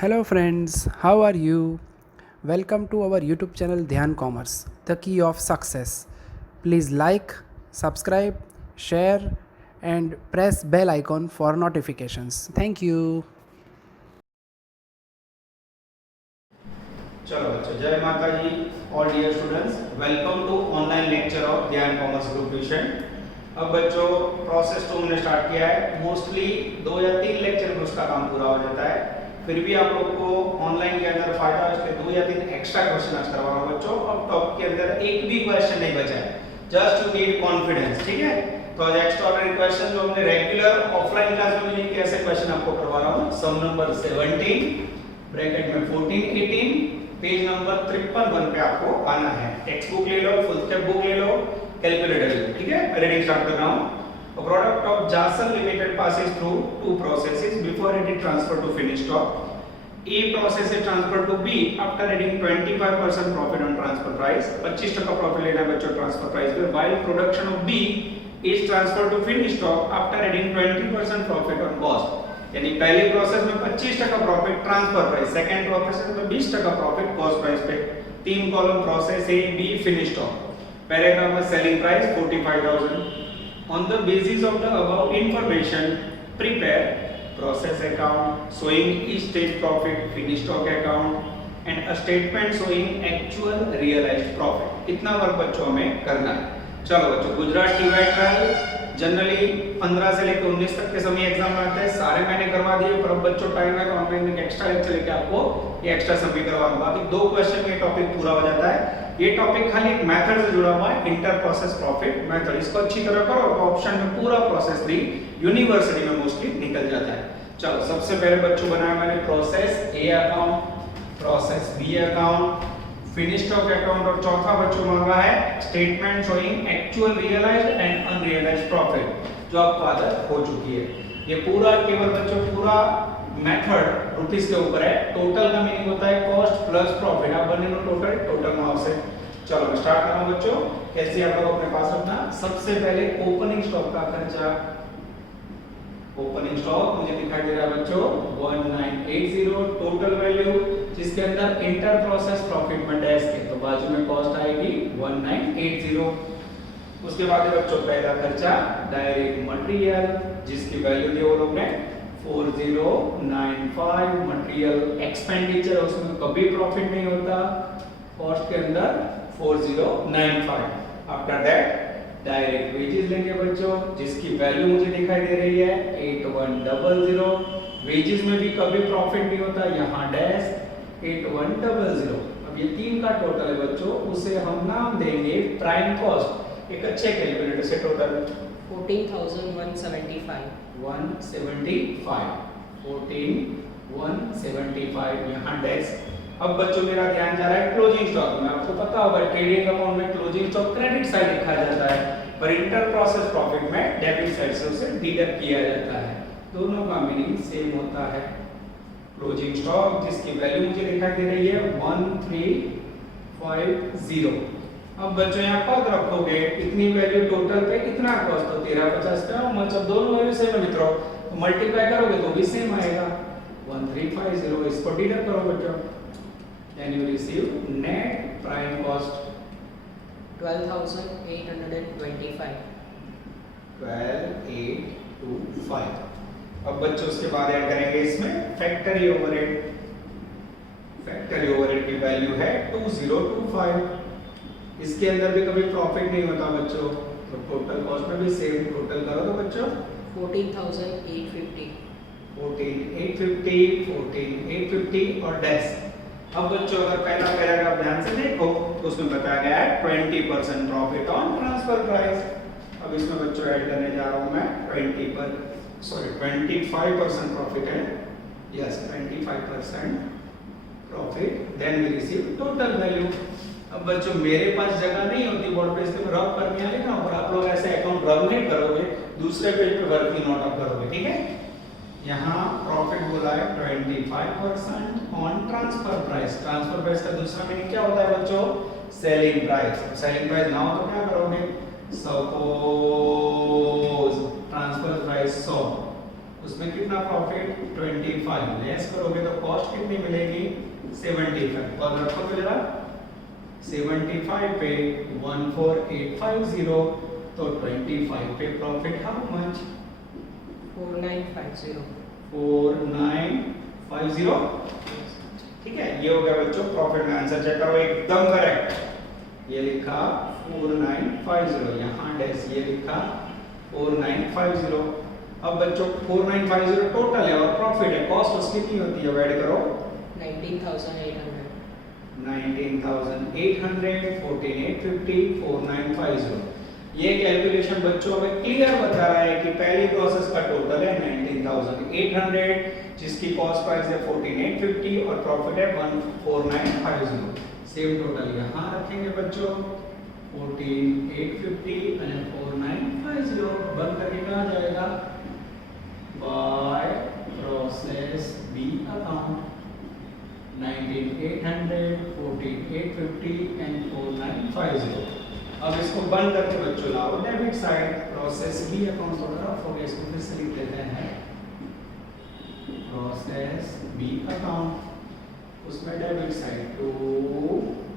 Hello, friends, how are you? Welcome to our YouTube channel Dhyan Commerce, the key of success. Please like, subscribe, share, and press bell icon for notifications. Thank you. चलो बच्चों, जय माता जी। All dear students, welcome to online lecture of Dhyan commerce group tuition. अब बच्चों, process तो हमने start किया है। मोस्टली 2 या 3 लेक्चर में उसका काम पूरा हो जाता है। फिर भी आप लोग को ऑनलाइन के अंदर फायदा है, इसलिए 2 या 3 एक्स्ट्रा क्वेश्चन आज करवा रहा हूं बच्चों। अब टॉपिक के अंदर एक भी क्वेश्चन नहीं बचा है, जस्ट यू नीड कॉन्फिडेंस। ठीक है, तो आज एक्स्ट्राऑर्डिनरी क्वेश्चन जो हमने रेगुलर ऑफलाइन क्लास में नहीं किए, ऐसे क्वेश्चन आपको करवा रहा हूं। सम नंबर 17 ब्रैकेट में 14 18 पेज नंबर 53 पे आपको आना है। टेक्स्ट बुक ले लो, फुल स्टेप बुक ले लो, कैलकुलेटर ले लो। ठीक है, रीडिंग स्टार्ट कर रहा हूं। A product of Jason Limited passes through two processes before it is transferred to finished stock. A process is transferred to B after adding 25% profit on transfer price. 25% profit लेना है बच्चों transfer price पे। While production of B is transferred to finished stock after adding 20% profit on cost. यानी पहली process में 25% profit transfer price, second process में 20% profit cost price पे। 3 column process A B finish stock. Paragraph में selling price 45,000। On the basis of the above information prepare process account showing each stage profit, finish stock account and a statement showing actual realised profit. इतना work बच्चों हमें करना है। चलो बच्चों, Gujarat TY trial generally 15 से लेकर 19 तक के समय एग्जाम आते हैं। सारे मैंने करवा दिए, पर अब बच्चों टाइम है तो ऑनलाइन में एक्स्ट्रा लेक्चर लेके आपको ये एक्स्ट्रा सभी करवाऊंगा। बाकी 2 क्वेश्चन में टॉपिक पूरा हो जाता है। ये टॉपिक खाली एक मेथड से जुड़ा हुआ है, इंटर प्रोसेस प्रॉफिट मेथड। इसको अच्छी तरह करो तो ऑप्शन में पूरा प्रोसेस 3 यूनिवर्सिटी में मोस्टली निकल जाता है। चलो, सबसे पहले बच्चों बनाया मैंने process A account, process B account, finish stock account, और चौथा बच्चों मांगा है statement showing actual realised and unrealised profit, जो आपको आदत हो चुकी है। ये पूरा केवल बच्चों पूरा मेथड रुपीस के ऊपर है। टोटल का मीनिंग होता है कॉस्ट प्लस प्रॉफिट। आप बने लो टोटल नाउ से। चलो मैं स्टार्ट कर रहा हूं बच्चों। कैसे आप लोग अपने पास रखना। सबसे पहले ओपनिंग स्टॉक का खर्चा। ओपनिंग स्टॉक मुझे दिखाई दे रहा है बच्चों 1980 टोटल वैल्यू, जिसके अंदर इंटर प्रोसेस प्रॉफिट में डैश के, तो बाजू में कॉस्ट आएगी 1980। उसके बाद है बच्चों पहला खर्चा डायरेक्ट मटेरियल, जिसकी वैल्यू दी वो लोग ने 4095। मटेरियल एक्सपेंडिचर, उसमें कभी प्रॉफिट नहीं होता। कॉस्ट के अंदर 4095। आफ्टर दैट डायरेक्ट वेजेस लेंगे बच्चों, जिसकी वैल्यू मुझे दिखाई दे रही है 8100। वेजेस में भी कभी प्रॉफिट नहीं होता, यहाँ डैश 8100। अब ये 3 का टोटल है बच्चों, उसे हम नाम देंगे प्राइम कॉस्ट। एक अच्छे कैलकुलेटर से टोटल 14,175 175 यहाँ डैश। अब बच्चों मेरा ध्यान जा रहा है क्लोजिंग स्टॉक में। आपको पता होगा ट्रेडिंग अकाउंट में क्लोजिंग स्टॉक क्रेडिट साइड लिखा जाता है, पर इंटर प्रोसेस प्रॉफिट में डेबिट साइड से उसे डिडक्ट किया जाता है। दोनों का मीनिंग सेम होता है। क्लोजिंग स्टॉक जिसकी वैल्यू मुझे दिखाई दे रही है 1350। अब बच्चों यहाँ कॉस्ट रखोगे, इतनी वैल्यू टोटल पे कितना कॉस्ट, तो 1350 का मतलब दोनों वैल्यू सेम है मित्रों, तो मल्टीप्लाई करोगे तो भी सेम आएगा 1350। इसको डिडक्ट करो बच्चों, then you receive net prime cost 12,825 12825। अब बच्चों उसके बाद ऐड करेंगे इसमें फैक्टरी ओवरहेड। फैक्टरी ओवरहेड की वैल्यू है 2025। इसके अंदर भी कभी प्रॉफिट नहीं होता बच्चों, तो टोटल कॉस्ट में भी सेम टोटल करो तो बच्चों 14,850 14850 और डैश। अब बच्चों अगर पहला पैराग्राफ ध्यान से देखो तो उसमें बताया गया है 20% प्रॉफिट ऑन ट्रांसफर प्राइस। अब इसमें बच्चों ऐड करने जा रहा हूं मैं 25% प्रॉफिट है। Yes, 25% profit, then we receive total value. अब बच्चों मेरे पास जगह नहीं होती बोर्ड पे, इसलिए रब करके यहाँ लिखा हूं, पर आप लोग ऐसे अकाउंट रब नहीं करोगे, दूसरे पेज पे वर्किंग नोट अप करोगे। ठीक है, यहाँ प्रॉफिट बोला है 25% on transfer price. Transfer price का दूसरा मीनिंग क्या होता है बच्चों, सेलिंग प्राइस। सेलिंग प्राइस ना हो तो क्या करोगे, सपोज ट्रांसफर प्राइस 100, उसमें कितना प्रॉफिट 25, लेस करोगे तो कॉस्ट कितनी मिलेगी 75। और रखो तो जरा 75 पे 14850, तो 25 पे प्रॉफिट हाउ मच 4950. 4950। ठीक है, ये हो गया बच्चों प्रॉफिट में आंसर। चेक करो एकदम करेक्ट। ये लिखा 4950, यहाँ डैश ये लिखा 4950। अब बच्चों 4950 टोटल है और प्रॉफिट है, कॉस्ट उसकी कितनी होती है, ऐड करो 19,800. 19,800, 14850, 4950। ये कैलकुलेशन बच्चों हमें क्लियर बता रहा है कि पहली प्रोसेस का टोटल है 19,800, जिसकी कॉस्ट प्राइस है 14850 और प्रॉफिट है 14950। सेम टोटल यहाँ रखेंगे बच्चों 14850 और 4950। बंद करके कहाँ जाएगा, by process B account 19,800, 14850 and 4950। अब इसको बंद करके बच्चों लाओ debit side, process B account थोड़ा रफ हो गया, इसको फिर से लिख देते हैं प्रोसेस बी अकाउंट, उसमें debit side to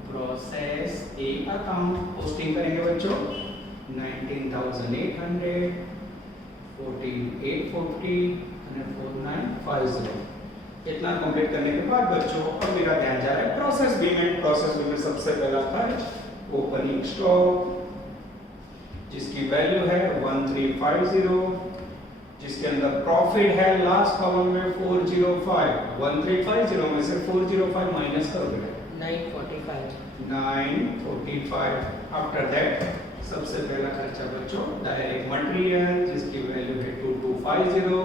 process A account. Posting करेंगे बच्चों 19,800, 14850 और 4950। इतना कंप्लीट करने के बाद बच्चों अब मेरा ध्यान जा रहा है प्रोसेस बी में। प्रोसेस बी में सबसे पहला खर्च ओपनिंग स्टॉक, जिसकी वैल्यू है 1350, जिसके अंदर प्रॉफिट है लास्ट कॉलम में 405। 1350 में से 405 माइनस कर दो 945। आफ्टर दैट सबसे पहला खर्चा बच्चों डायरेक्ट मटेरियल, जिसकी वैल्यू है 2250।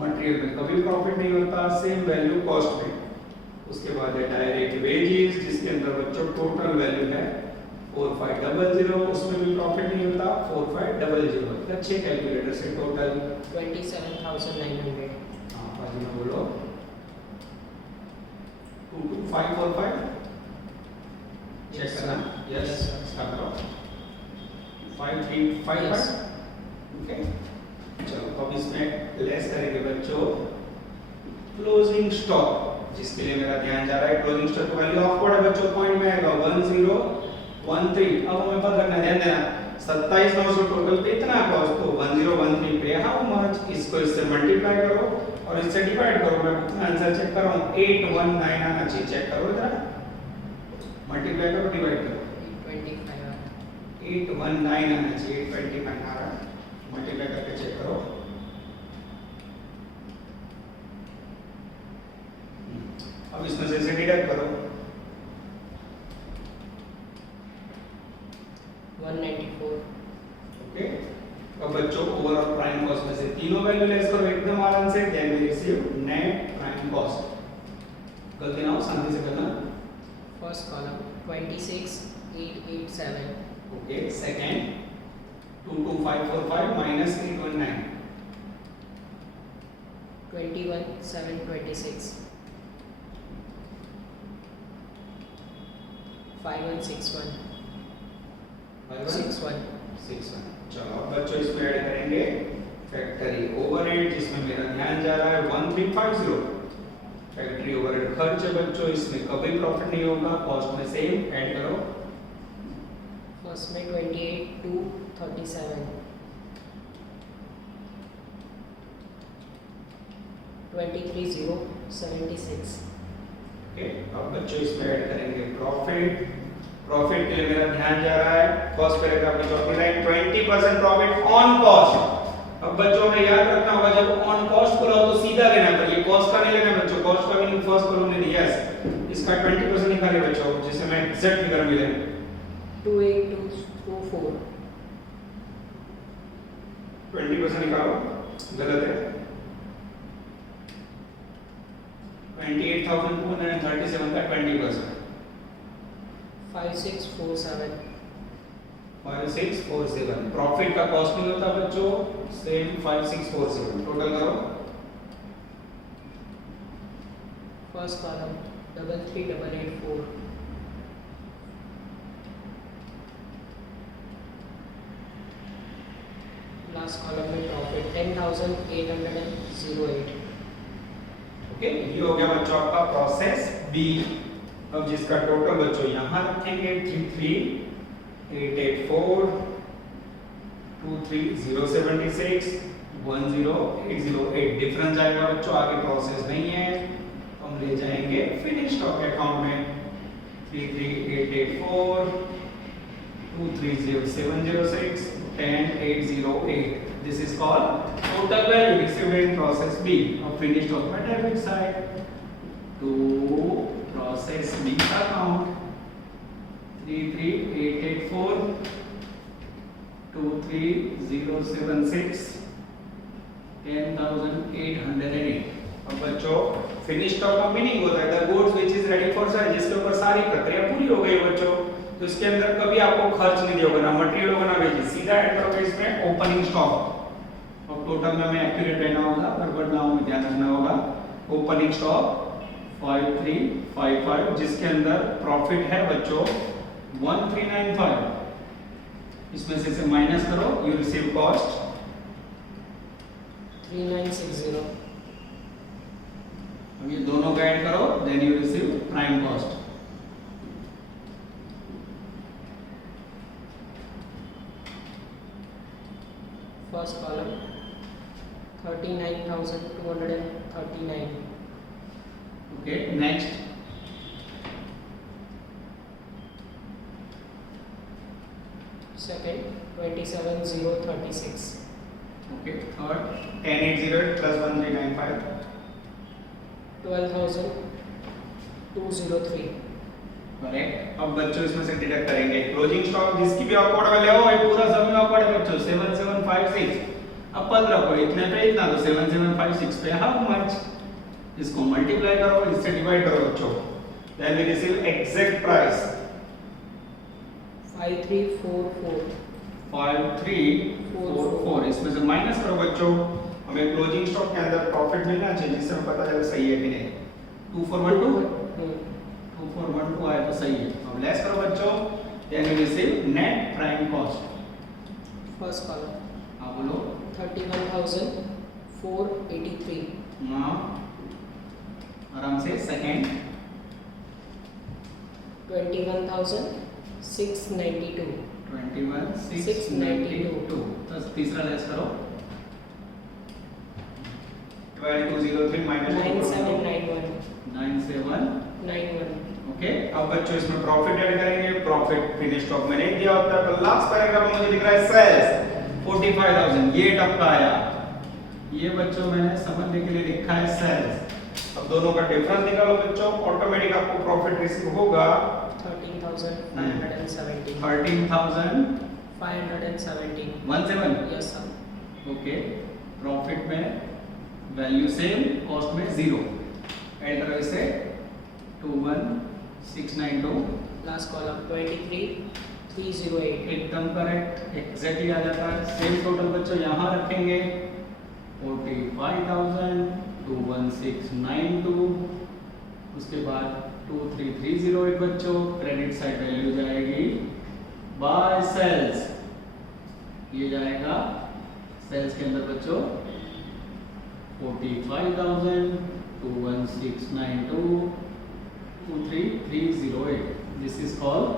मटेरियल में कभी प्रॉफिट नहीं होता, सेम वैल्यू कॉस्ट में। उसके बाद है डायरेक्ट वेजेस, जिसके अंदर बच्चों टोटल वैल्यू है 4500, उसमें भी प्रॉफिट नहीं होता 4500। अच्छे कैलकुलेटर से टोटल 27,900. हाँ बाजू में बोलो 22545 चेक करना। यस स्टार्ट करो 5355। ओके चलो अब इसमें लेस करेंगे बच्चों क्लोजिंग स्टॉक, जिसके लिए मेरा ध्यान जा रहा है closing stock value of code है बच्चों पॉइंट में आएगा 1013। अब हमें पता करना, ध्यान देना 27,900 टोटल पे इतना कॉस्ट, तो 1013 पे हाउ मच, इसको इससे मल्टीप्लाई करो और इससे डिवाइड करो। मैं आंसर चेक कर रहा हूं 819 आना चाहिए, चेक करो जरा, मल्टीप्लाई करो डिवाइड करो 819 आना चाहिए, 829 आ रहा है, मल्टीप्लाई करके चेक करो। अब इसमें से डिडक्ट करो 194. ओके। अब बच्चों ओवरऑल प्राइम कॉस्ट में से तीनों वैल्यू लेस करो एकदम आराम से, then we receive net prime cost. गलती ना हो, शांति से करना। First column 26,887. Okay second 22545 minus 819 21,726. 5161. 61. 61। चलो अब बच्चों इसमें ऐड करेंगे फैक्ट्री ओवरहेड, जिसमें मेरा ध्यान जा रहा है 1350। फैक्ट्री ओवरहेड खर्च है बच्चों, इसमें कभी प्रॉफिट नहीं होगा, कॉस्ट में सेम ऐड करो। First में 28,237. 23,076. ओके अब बच्चों इसमें ऐड करेंगे प्रॉफिट। प्रॉफिट के लिए मेरा ध्यान जा रहा है कॉस्ट पैराग्राफ में चौथी लाइन 20% प्रॉफिट ऑन कॉस्ट। अब बच्चों में याद रखना होगा जब ऑन कॉस्ट बोला हो तो सीधा लेना, पर ये कॉस्ट का नहीं लेना बच्चों, कॉस्ट का मीनिंग फर्स्ट कॉलम में दिया है, इसका 20% निकालिए बच्चों, जिससे मैं एग्जैक्ट फिगर मिले 28,224. 20% निकालो, गलत है 28,237 का 20%। 5647. 5647 प्रॉफिट का कॉस्ट नहीं होता बच्चों, सेम 5647 टोटल करो। First column 33,884. लास्ट कॉलम में प्रॉफिट 10,808. ओके, ये हो गया बच्चों आपका प्रोसेस बी। अब जिसका टोटल बच्चों यहाँ रखेंगे 33,884, 23,076, 10,808। डिफरेंस आएगा बच्चों, आगे प्रोसेस नहीं है तो हम ले जाएंगे फिनिश स्टॉक अकाउंट में। 33,884, 23,076, 10,808। This is called total value received in process B. अब finished stock में डेबिट साइड तो process B का अकाउंट 33,884, 23,076, 10,808। अब बच्चों फिनिश स्टॉक का मीनिंग होता है the goods which is ready for sale, जिसके ऊपर सारी प्रक्रिया पूरी हो गई बच्चों, तो इसके अंदर कभी आपको खर्च नहीं होगा, ना मटेरियल होगा ना वेजेस, सीधा ऐड करोगे इसमें ओपनिंग स्टॉक। और टोटल में हमें एक्यूरेट रहना होगा, गड़बड़ ना हो ध्यान रखना होगा। ओपनिंग स्टॉक 5355, जिसके अंदर प्रॉफिट है बच्चों 1395, इसमें से माइनस करो, यू रिसीव कॉस्ट 3960. अब ये दोनों का ऐड करो, then you receive prime cost. First column 39,239. Okay, next Second 27,036. Okay, third 10,808 plus 1395, 12,203. Correct. अब बच्चों इसमें से डिडक्ट करेंगे क्लोजिंग स्टॉक, जिसकी भी ऑफ कोड ले आओ, ये पूरा सभी ऑफ कोड है बच्चों 7756। अब 15 को इतने पे इतना, तो 7756 पे हाउ मच, इसको मल्टीप्लाई करो, इससे डिवाइड करो बच्चों, then we receive exact price 5344. 5344। इसमें से माइनस करो बच्चों, हमें क्लोजिंग स्टॉक के अंदर प्रॉफिट मिलना चाहिए, जिससे हमें पता चले सही है कि नहीं। 2412 2412 आया तो सही है। अब लेस करो बच्चों, then you receive net prime cost. First column हां बोलो 31,483. हां आराम से। सेकंड 21,692. 21,692। तो तीसरा लेस करो 12,203 माइनस 9791. 9791। ओके, अब बच्चों इसमें प्रॉफिट ऐड करेंगे, प्रॉफिट फिनिश स्टॉक में नहीं दिया होता, तो लास्ट पैराग्राफ में मुझे दिख रहा है सेल्स 45,000, ये टप का आया, ये बच्चों मैंने समझने के लिए लिखा है सेल्स। अब दोनों का डिफरेंस निकालो बच्चों, ऑटोमेटिक आपको प्रॉफिट रिसीव होगा 13,517. 13,517। 517. Yes sir. ओके, प्रॉफिट में वैल्यू सेम, कॉस्ट में 0, ऐड करो इसे 21,692। Last column 23,308. एकदम करेक्ट, एग्जैक्टली आ जाता है। सेम टोटल बच्चों यहाँ रखेंगे 45,021,692, उसके बाद 23,308 बच्चों, क्रेडिट साइड वैल्यू जाएगी बाय सेल्स, ये जाएगा सेल्स के अंदर बच्चों 45,021,692, 23,308। This is called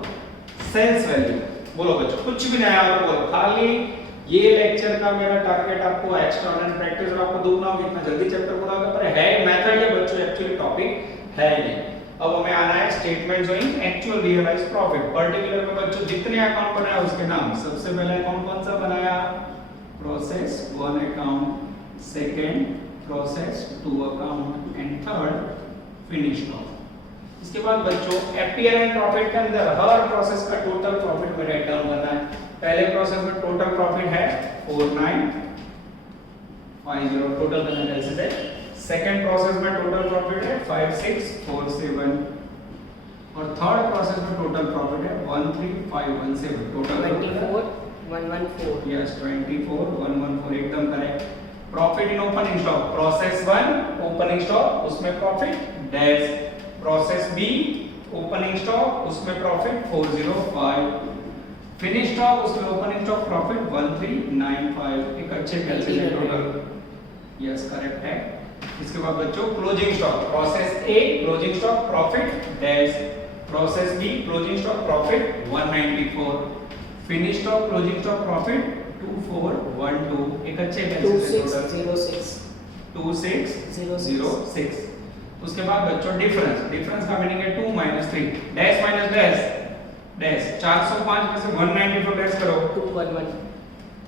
sales value. बोलो बच्चों, कुछ भी नहीं आया तो बोलो, खाली ये लेक्चर का मेरा टारगेट आपको एक्स्ट्रा ऑर्डिनरी प्रैक्टिस और आपको दूंगा कि इतना जल्दी चैप्टर पूरा होगा, पर है मेथड ये बच्चों, एक्चुअली टॉपिक है नहीं। अब हमें आना है statement showing actual realised profit. Particular में बच्चों जितने अकाउंट बनाए उसके नाम, सबसे पहले अकाउंट कौन सा बनाया, process 1 account, second process 2 account and third finish stock. इसके बाद बच्चों अपीयरेंस प्रॉफिट के अंदर हर प्रोसेस का टोटल प्रॉफिट में राइट डाउन करना है। पहले प्रोसेस में टोटल प्रॉफिट है 4950, टोटल करना है ऐसे। सेकंड प्रोसेस में टोटल प्रॉफिट है 5647 और थर्ड प्रोसेस में टोटल प्रॉफिट है 13517। टोटल 24,114. यस 24,114 एकदम correct. Profit in opening stock, process 1 opening stock, उसमें profit dash, process B opening stock, उसमें प्रॉफिट 405, फिनिश स्टॉक उसमें ओपनिंग स्टॉक प्रॉफिट 1395, एक अच्छे कैलसी है टोटल। यस करेक्ट है। इसके बाद बच्चों closing stock, process A closing stock profit dash, process be closing stock profit 194, finish stock closing stock profit 2412, एक अच्छे कैलसी है टोटल 2606 2606। उसके बाद बच्चों डिफरेंस, डिफरेंस का मीनिंग है 2 - 3 डैश माइनस डैश डैश, 405 में से 194 डैश करो 211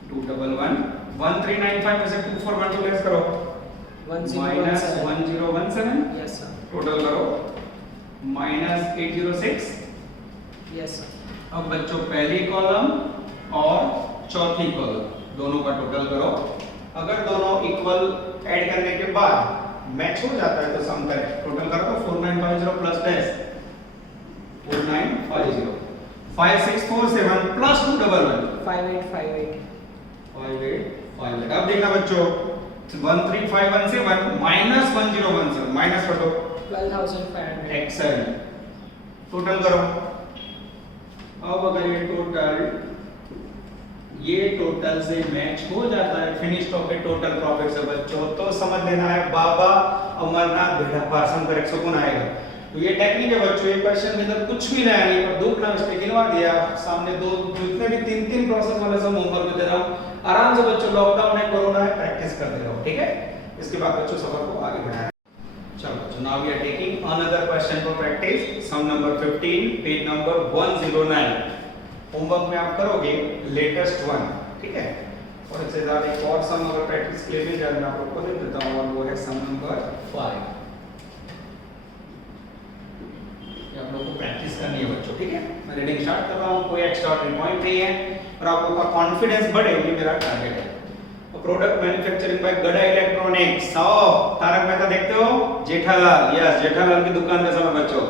211, 1395 में से 2412 डैश करो माइनस 1017, यस सर टोटल करो माइनस 806। Yes sir. अब बच्चों पहली कॉलम और चौथी कॉलम दोनों का टोटल करो। अगर दोनों इक्वल ऐड करने के बाद मैच हो जाता है तो सम करें, टोटल करो तो 4950 प्लस डैश 4950, 5647 प्लस 211 5858 5858। अब देखना बच्चों 13517 माइनस 1017 माइनस कर दो 12500 एक्सेलेंट, टोटल करो। अब अगर ये टोटल से मैच हो जाता है फिनिश स्टॉक के टोटल प्रॉफिट से बच्चों, तो समझ लेना है बाबा अमरनाथ भेड़ा पार्सन करेक्ट सुकून आएगा। तो ये टेक्निक है बच्चों, ये क्वेश्चन के अंदर कुछ भी नया नहीं, पर दो क्लास में गिनवा दिया सामने, दो जितने भी तीन तीन प्रोसेस वाले सब होमवर्क दे रहा हूं, आराम से बच्चों लॉकडाउन है कोरोना है प्रैक्टिस करते रहो, ठीक है। इसके बाद बच्चों सफर को आगे बढ़ाएं। चलो बच्चों now we are taking another question for practice, sum number 15 page number 109। Homework में आप करोगे लेटेस्ट वन, ठीक है। और इससे ज्यादा एक और सम अगर प्रैक्टिस के लिए भी मैं आप लोगों को दे देता हूं, और वो है सम नंबर 5। ये आप लोगों को प्रैक्टिस करनी है बच्चों, ठीक है। मैं रीडिंग स्टार्ट कर रहा हूं, कोई एक्स्ट्राऑर्डिनरी पॉइंट नहीं है और आप लोगों का कॉन्फिडेंस बढ़े, ये मेरा टारगेट है। प्रोडक्ट मैन्युफैक्चरिंग बाय गड़ा इलेक्ट्रॉनिक्स। तारक मेहता देखते हो, जेठालाल, यस जेठालाल की दुकान जैसा है बच्चों।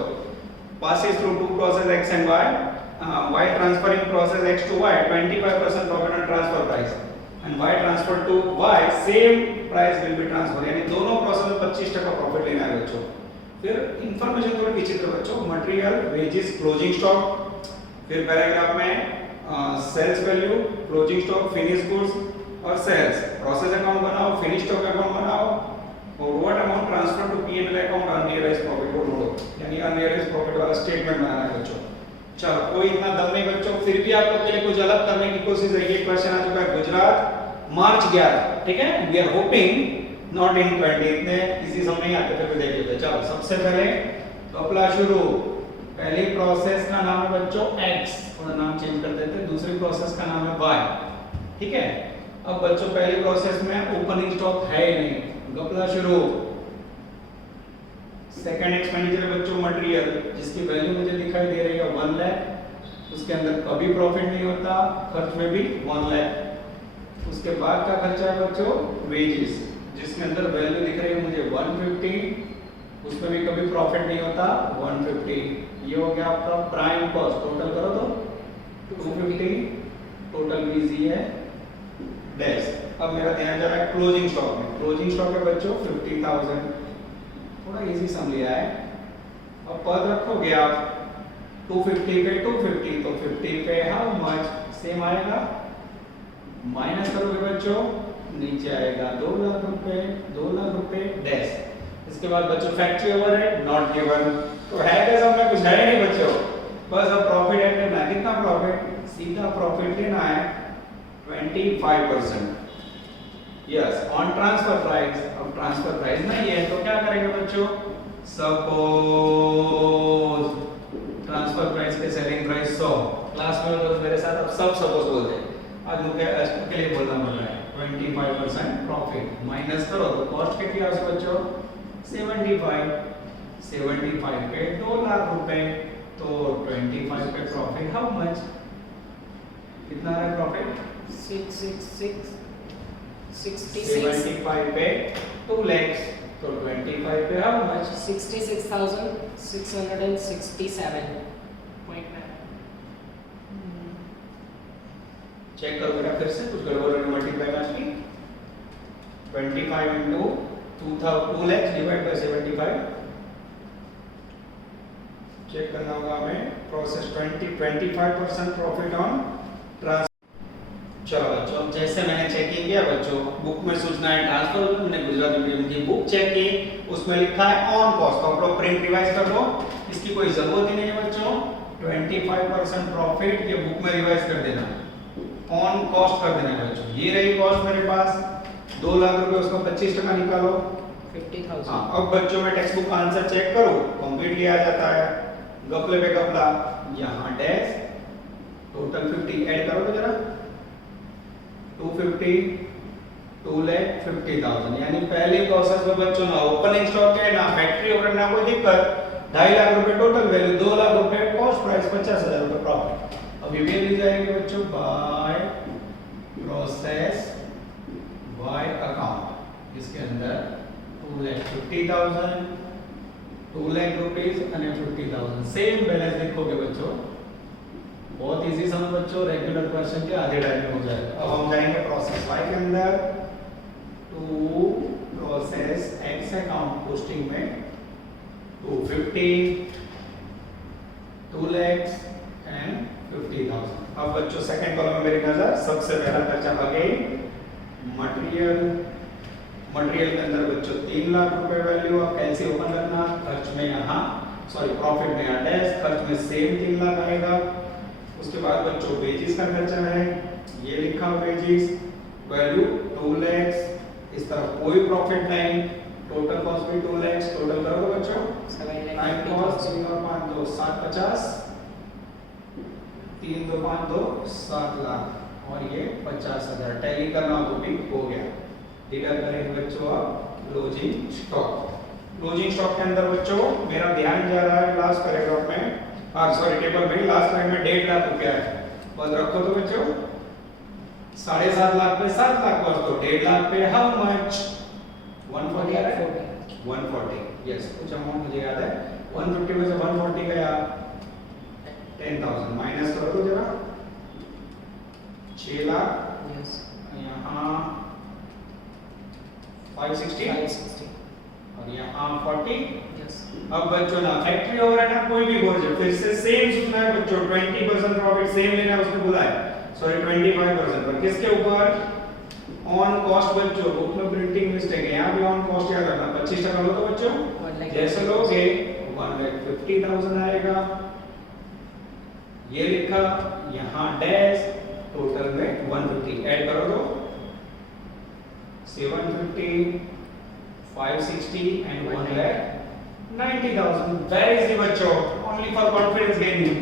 passes through two process x and y, y transferring process x to y 25% profit on transfer price and y transferred to y same price will be transferred, यानी दोनों प्रोसेस में 25% प्रॉफिट लेना है बच्चों। फिर इंफॉर्मेशन थोड़ी विचित्र बच्चों, मटेरियल वेजेस क्लोजिंग स्टॉक, फिर पैराग्राफ में sales value closing stock finish goods और सेल्स, प्रोसेस अकाउंट बनाओ, फिनिश स्टॉक अकाउंट बनाओ और what amount transfer to PNL account unrealised profit को ढूंढो, यानी अनरियलाइज्ड प्रॉफिट वाला स्टेटमेंट बनाना है बच्चों। चलो कोई इतना दम नहीं बच्चों, फिर भी आप लोग के लिए कुछ अलग करने की कोशिश है। ये क्वेश्चन आ चुका है गुजरात मार्च 11, ठीक है। We are hoping not in 20, इतने इसी समय नहीं आते, फिर देख लेते। चलो सबसे पहले कपला शुरू, पहली प्रोसेस का नाम है बच्चों x, थोड़ा नाम चेंज कर देते हैं, दूसरी प्रोसेस का नाम है y, ठीक है। अब बच्चों पहली प्रोसेस में ओपनिंग स्टॉक है ही नहीं, गपला शुरू। सेकंड एक्सपेंडिचर बच्चों मटेरियल, जिसकी वैल्यू मुझे दिखाई दे रही है 1 लाख, उसके अंदर कभी प्रॉफिट नहीं होता, खर्च में भी 1 लाख। उसके बाद का खर्चा है बच्चों वेजेस, जिसके अंदर वैल्यू दिख रही है मुझे 150, उसमें भी कभी प्रॉफिट नहीं होता 150। ये हो गया आपका प्राइम कॉस्ट, टोटल करो तो 250, टोटल बीजी है डैश। अब मेरा ध्यान जा रहा है क्लोजिंग स्टॉक में, क्लोजिंग स्टॉक है बच्चों 50,000, थोड़ा इजी सम लिया है। अब पद रखोगे आप 250 पे 250, तो 50 पे हाउ मच, सेम आएगा, माइनस करोगे बच्चों नीचे आएगा 2 लाख रुपए, 2 लाख रुपए डैश। इसके बाद बच्चों फैक्ट्री ओवरहेड नॉट गिवन, तो है क्या सब में कुछ है नहीं बच्चों, बस अब प्रॉफिट ऐड करना है। कितना प्रॉफिट, सीधा प्रॉफिट लेना है 25%, यस ऑन ट्रांसफर प्राइस। अब ट्रांसफर प्राइस नहीं है तो क्या करेंगे बच्चों, सपोज ट्रांसफर प्राइस के सेलिंग प्राइस 100, क्लास में लोग मेरे साथ अब सब सपोज बोलते हैं, आज मुझे एस्टिमेट के लिए बोलना पड़ रहा है। 25% प्रॉफिट माइनस करो तो कॉस्ट कितनी आ रही बच्चों 75 पे 2 लाख रुपए, तो 25 पे प्रॉफिट हाउ मच, कितना है प्रॉफिट 666 66 75 पे 2 lakhs, तो 25 पे हाउ मच 66,667.9। चेक करो बेटा फिर से, कुछ गड़बड़ है मल्टीप्लाई मैच की। 25 into 2 lakhs divide by 75, check करना होगा हमें प्रोसेस 25% प्रॉफिट ऑन ट्रांस चलो बच्चों, जैसे मैंने चेकिंग किया बच्चों, बुक में सूचनाएं ट्रांसफर हुई, मैंने गुजराती मीडियम की बुक चेक की, उसमें लिखा है ऑन कॉस्ट, तो आप लोग प्रिंट रिवाइज कर दो, इसकी कोई जरूरत ही नहीं है बच्चों। 25% प्रॉफिट ये बुक में रिवाइज कर देना, ऑन कॉस्ट कर देना बच्चों। ये रही कॉस्ट मेरे पास 2 लाख रुपए, उसका 25% निकालो। 50,000। हाँ, अब बच्चों में टेक्स्ट बुक का आंसर चेक करो, कंप्लीटली आ जाता है, गपले पे गपला, यहाँ डैश टोटल 50 ऐड करो तो जरा, 250 2,50,000, यानी पहली प्रोसेस में बच्चों ना ओपनिंग स्टॉक है ना फैक्ट्री ओवर ना कोई दिक्कत, 2.5 लाख रुपए टोटल वैल्यू, 2 लाख रुपए कॉस्ट प्राइस, 50,000 रुपए प्रॉफिट। अब ये भी ली जाएगी बच्चों बाय प्रोसेस बाय अकाउंट, इसके अंदर 2,50,000 2 लाख रुपीस અને 50,000 सेम बैलेंस लिखोगे बच्चों। बहुत इजी समझ बच्चों, रेगुलर क्वेश्चन के आधे टाइम में हो जाएगा। अब हम जाएंगे प्रोसेस वाई के अंदर, to process X account posting में 250 2 lakhs and 50,000। अब बच्चों सेकंड कॉलम में मेरी नजर, सबसे पहला खर्चा अगेन मटेरियल, मटेरियल के अंदर बच्चों 3 लाख रुपए वैल्यू, आप कैसे ओपन करना, खर्च में यहाँ सॉरी प्रॉफिट में यहाँ डैश, खर्च में सेम 3 लाख आएगा। उसके बाद बच्चों वेजेस का खर्चा है, ये लिखा वेजेस वैल्यू 2 lakhs, इस तरफ कोई प्रॉफिट नहीं, टोटल कॉस्ट भी 2 lakhs, टोटल करो बच्चों 9 कॉस्ट 3 और 5 2 7 50, 3 2 5 2 7 लाख और ये 50,000, टैली करना तो भी हो गया। डिडक्ट करेंगे बच्चों आप क्लोजिंग स्टॉक। क्लोजिंग स्टॉक के अंदर बच्चों मेरा ध्यान जा रहा है लास्ट पैराग्राफ में, सॉरी टेबल में लास्ट लाइन में 1.5 लाख रुपया है, बस रखो तो बच्चों 7.5 लाख पे 7 लाख कॉस्ट, तो 1.5 लाख पे हाउ मच 140 है 140, यस कुछ अमाउंट मुझे याद है, 150 में से 140 गया 10,000, माइनस करो तो जरा 6 लाख, Yes. यहाँ 560 और यहाँ 40। Yes. अब बच्चों ना फैक्ट्री ओवरहेड ना कोई भी बोझ है, फिर से सेम सूचना है बच्चों, 20% प्रॉफिट सेम लेना है, उसने बोला है सॉरी 25% पर, किसके ऊपर ऑन कॉस्ट बच्चों, बुक में प्रिंटिंग मिस्टेक है, यहाँ भी ऑन कॉस्ट याद रखना, 25% लो तो बच्चों 1 lakh जैसे लोगे 1,50,000 आएगा, ये लिखा यहाँ डैश, टोटल में 150 ऐड करो तो 750 560 and 1,90,000, वेरी इजी बच्चों, ओनली फॉर कॉन्फिडेंस गेनिंग।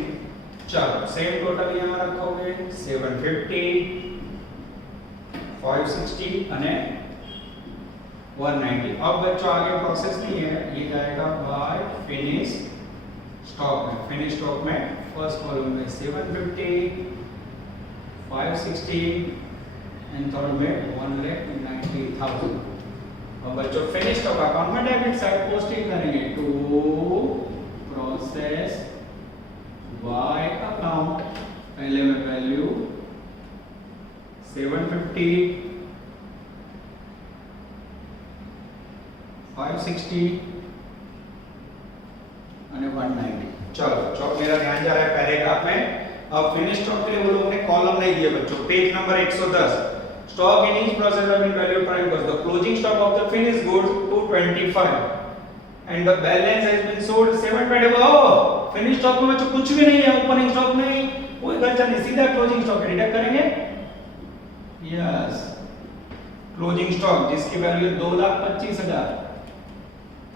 चलो सेम टोटल यहाँ रखोगे 750 560 અને 190। अब बच्चों आगे प्रोसेस नहीं है, ये जाएगा बाय फिनिश स्टॉक में, फिनिश स्टॉक में फर्स्ट कॉलम में 750 560 एंड थर्ड में 1,90,000। अब बच्चों फिनिश स्टॉक अकाउंट में डेबिट साइड पोस्टिंग करेंगे, टू प्रोसेस बाय अकाउंट, पहले में वैल्यू 750 560 અને 190। चलो चौक मेरा ध्यान जा रहा है पैराग्राफ में। अब फिनिश स्टॉक के लिए वो लोग ने कॉलम नहीं दिए बच्चों, page number 110, stock in each process have been valued prime cost, the closing stock of the finished goods 225 and the balance has been sold 720। ओ फिनिश स्टॉक में बच्चों कुछ भी नहीं है, ओपनिंग स्टॉक नहीं, कोई खर्चा नहीं, सीधा क्लोजिंग स्टॉक डिडक्ट करेंगे। यस क्लोजिंग स्टॉक जिसकी वैल्यू 2,25,000।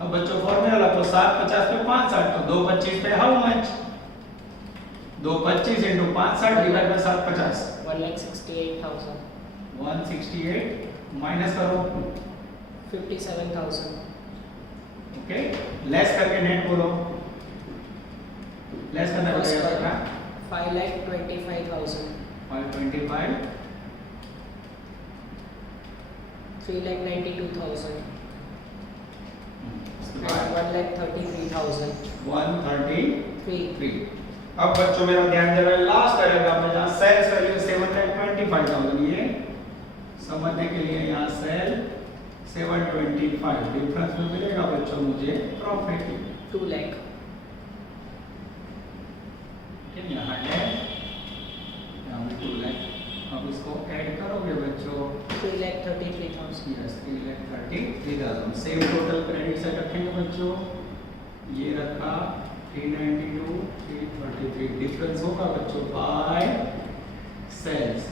अब बच्चों फॉर्मूला लगा, तो 750 पे 560, तो 225 पे how much, 225 into 560 divide by 750, 1,68,000. 168 minus करो 57,000. ओके, लेस करके नेट बोलो, लेस करना Plus पड़ेगा 5,25,000. 525 3,92,000. And 1,33,000. 133। अब बच्चों मेरा ध्यान जरा लास्ट पैराग्राफ में, जहाँ सेल्स वैल्यू 7,25,000, ये समझने के लिए यहाँ सेल 725 डिफरेंस में मिलेगा बच्चों मुझे प्रॉफिट 2 lakh. ठीक है, यहाँ है 2 लाख अब इसको ऐड करोगे बच्चों, 3,33,000. यस 3,33,000. सेम टोटल क्रेडिट से रखेंगे बच्चों, ये रखा 392, 333. डिफरेंस होगा बच्चों बाय सेल्स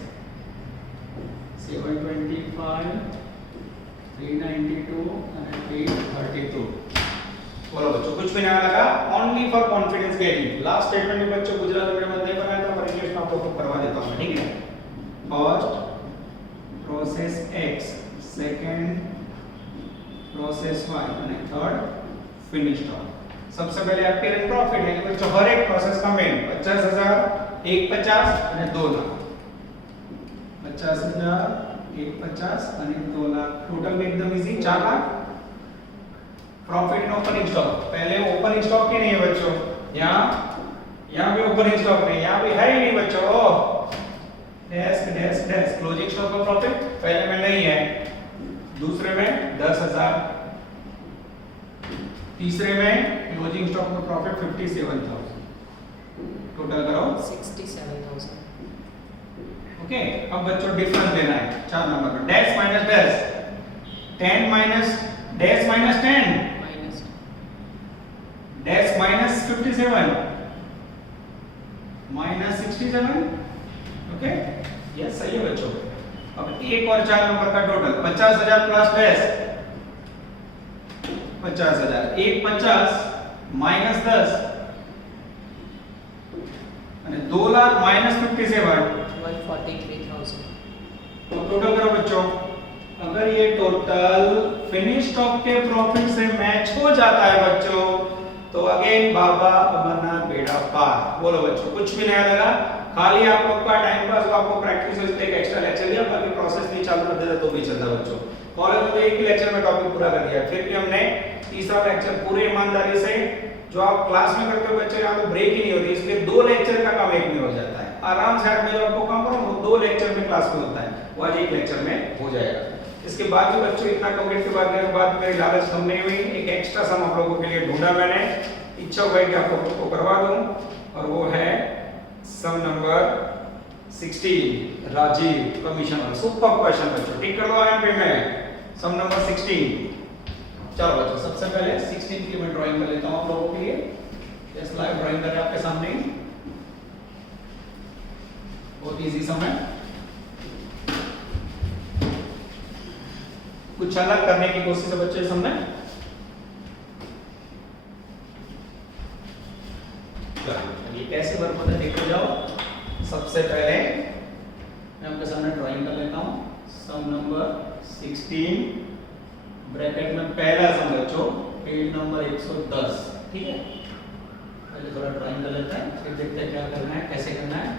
725, 392 and 332. बोलो बच्चों, कुछ भी नया लगा? Only for confidence getting. Last statement में बच्चों गुजरात मीडियम में नहीं बनाया था, पर इंग्लिश में आप लोगों को करवा देता हूं, ठीक है? First process X, second process Y અને थर्ड फिनिश स्टॉक. सबसे पहले एक्टिव प्रॉफिट है बच्चों, हर एक प्रोसेस का मेन 50,000, 150 અને 2 लाख. 50,000, 150 અને 2 लाख. टोटल में एकदम easy 4 lakh. Profit in opening stock, पहले ओपनिंग स्टॉक ही नहीं है बच्चों, यहाँ भी ओपनिंग स्टॉक नहीं, यहाँ भी है ही नहीं बच्चों. Dash dash dash. Closing stock का प्रॉफिट पहले में नहीं है, दूसरे में 10,000, तीसरे में क्लोजिंग स्टॉक का प्रॉफिट 57,000. टोटल करो 67,000. ओके. अब बच्चों डिफरेंस देना है 4 नंबर में. Dash minus dash, 10 minus dash minus 10, Minus. Dash minus 57, minus 67. Okay, yes सही है बच्चों. अब एक और 4 नंबर का टोटल 50,000 प्लस डैश 50,000, 150 माइनस 10 અને 2 लाख माइनस 57. 143,000. तो टोटल करो बच्चों. अगर ये टोटल फिनिश स्टॉक के प्रॉफिट से मैच हो जाता है बच्चों, तो अगेन बाबा अमरनाथ बेड़ा पार. बोलो बच्चों, कुछ भी नया लगा? खाली आप लोग का टाइम पास, आपको प्रैक्टिस हो इसलिए एक एक्स्ट्रा लेक्चर दिया, बाकी प्रोसेस नहीं चालू कर देता तो भी चलता बच्चों. कॉलेज में एक ही लेक्चर में टॉपिक पूरा कर दिया, फिर भी हमने तीसरा लेक्चर पूरे ईमानदारी से जो आप क्लास में करते हो बच्चों, यहाँ तो ब्रेक ही नहीं होती, इसलिए 2 लेक्चर का काम एक में हो जाता है. आराम से 8 बजे आपको काम करो, वो 2 लेक्चर में क्लास में होता है, वो आज एक लेक्चर में हो जाएगा. इसके बाद भी बच्चों इतना कंप्लीट के बाद मेरी लालच कम नहीं हुई, एक एक्स्ट्रा सम आप लोगों के लिए ढूंढा मैंने. इच्छा हुई कि आप लोगों को करवा दूं, और वो है sum number 16. Rajiv commission. Super question बच्चों, ठीक कर लो यहाँ पे मैं. Sum number 16. चलो बच्चों, सबसे पहले 16 की मैं ड्राइंग कर लेता हूं आप लोगों के लिए. ये स्लाइड ड्राइंग कर रहे हैं आपके सामने, बहुत इजी सम है. कुछ अलग करने की कोशिश है बच्चे सामने. चलो ये कैसे वर्क होता है देखो जाओ. सबसे पहले मैं आपके सामने ड्राइंग कर लेता हूं. सम नंबर 16 ब्रैकेट में पहला सम बच्चों पेज नंबर 110. ठीक है, पहले थोड़ा ड्राइंग कर लेते हैं, फिर देखते हैं क्या करना है, कैसे करना है.